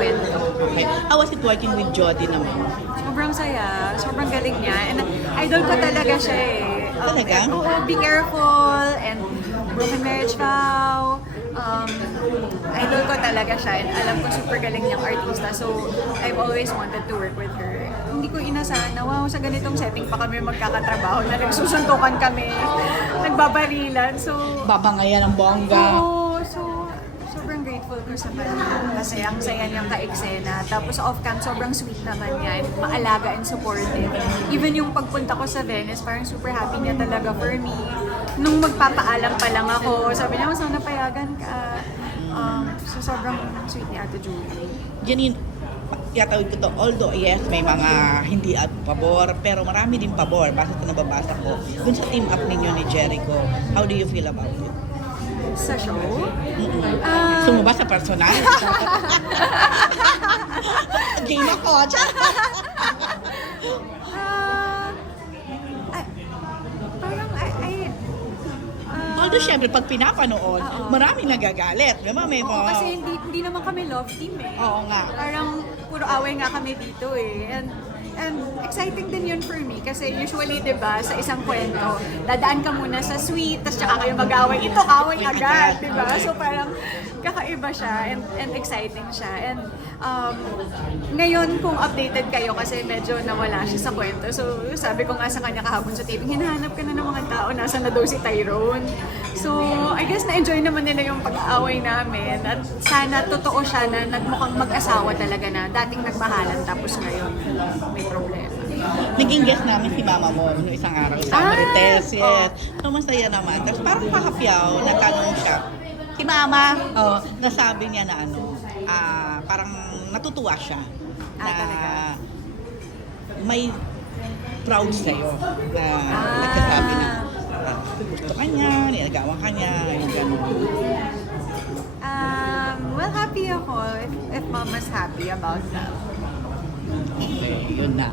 kwento. Okay. How was it working with Jody naman? Sobrang saya, sobrang galing niya. And idol ko talaga siya eh. Um, Talaga? and, oo, be careful and broken marriage vow. Um, idol ko talaga siya and alam ko super galing niyang artista. So, I've always wanted to work with her. Hindi ko inasahan na, wow, sa ganitong setting pa kami magkakatrabaho na nagsusuntukan kami, nagbabarilan. So, Babangayan ang bongga. Oo, sobrang grateful ko sa kanya. Kasi ang saya niyang ka-eksena. Tapos off-cam, sobrang sweet naman niya. and Maalaga and supportive. Even yung pagpunta ko sa Venice, parang super happy niya talaga for me. Nung magpapaalam pa lang ako, sabi niya, "Oh, sana payagan ka. Um, so sobrang sweet ni Ate Julie. Janine, yatawid ko to, although yes, may mga hindi at pabor, pero marami din pabor, basta sa nababasa ko. Dun sa team up ninyo ni Jericho, how do you feel about it? Sa show. Ah. Sumaba sa personal. Game ako. ah, ay, parang, ay, ay, ah, Although syempre, pag pinapanood, Oo. maraming nagagalit. Di ba? May Oo, mga... kasi hindi, hindi naman kami love team eh. Oo nga. Parang puro away nga kami dito eh. And, and exciting din yun for me kasi usually, di ba, sa isang kwento, dadaan ka muna sa sweet, tapos tsaka kayo mag-away. Ito, away agad, di ba? So parang kakaiba siya and, and exciting siya. And um, ngayon, kung updated kayo kasi medyo nawala siya sa kwento. So sabi ko nga sa kanya kahapon sa taping, hinahanap ka na ng mga tao, nasa na daw si Tyrone. So na-enjoy naman nila yung pag-aaway namin. At sana totoo siya na nagmukhang mag-asawa talaga na dating nagmahalan tapos ngayon may problema. Naging guest namin si mama mo noong isang araw sa Ah! Marites. Yes. So, masaya naman. Tapos parang kahapyaw, nagtanong siya. Si mama, oh, nasabi niya na ano, ah, parang natutuwa siya. Ah, talaga? may proud sa'yo na Ah. nagsasabi na ah, gusto ka niya, nilagawan ka niya, gano'n. Um, well, happy ako if, if mama's happy about that. Okay, yun na.